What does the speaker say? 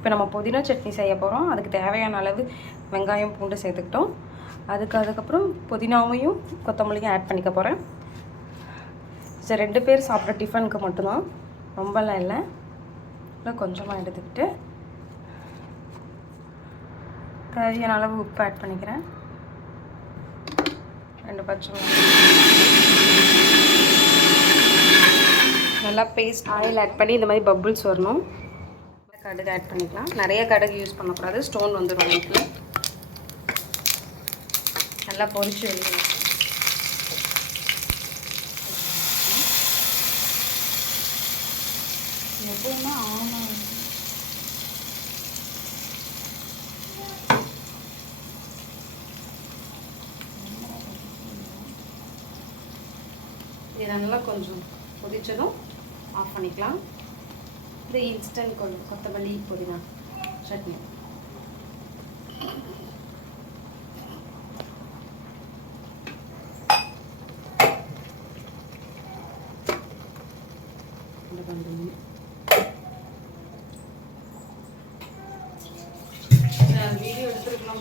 இப்போ நம்ம புதினா சட்னி செய்ய போகிறோம் அதுக்கு தேவையான அளவு வெங்காயம் பூண்டு சேர்த்துக்கிட்டோம். அதுக்கு அதுக்கப்புறம் புதினாவையும் கொத்தமல்லியும் ஆட் பண்ணிக்க போகிறேன் சரி ரெண்டு பேர் சாப்பிட்ற டிஃபனுக்கு மட்டும்தான். ரொம்பலாம் இல்லை. இல்லை கொஞ்சமாக எடுத்துக்கிட்டு தேவையான அளவு உப்பு ஆட் பண்ணிக்கிறேன். ரெண்டு பச்சை நல்லா பேஸ்ட் ஆயில் ஆட் பண்ணி இந்த மாதிரி பப்புள்ஸ் வரணும். கடுகு ஆட் பண்ணிக்கலாம். நிறைய கடுகு யூஸ் பண்ணக்கூடாது. ஸ்டோன் வந்துடும் வீட்டில் நல்லா பொறிச்சு வெளியே எப்பவுமே ஆமாம் இது நல்லா கொஞ்சம் கொதிச்சதும் ஆஃப் பண்ணிக்கலாம். ఇది ఇన్స్టెంట్ కొత్తమల్లి పుదీనా చట్నీ വീഡിയോ എടുത്തിരിക്കണം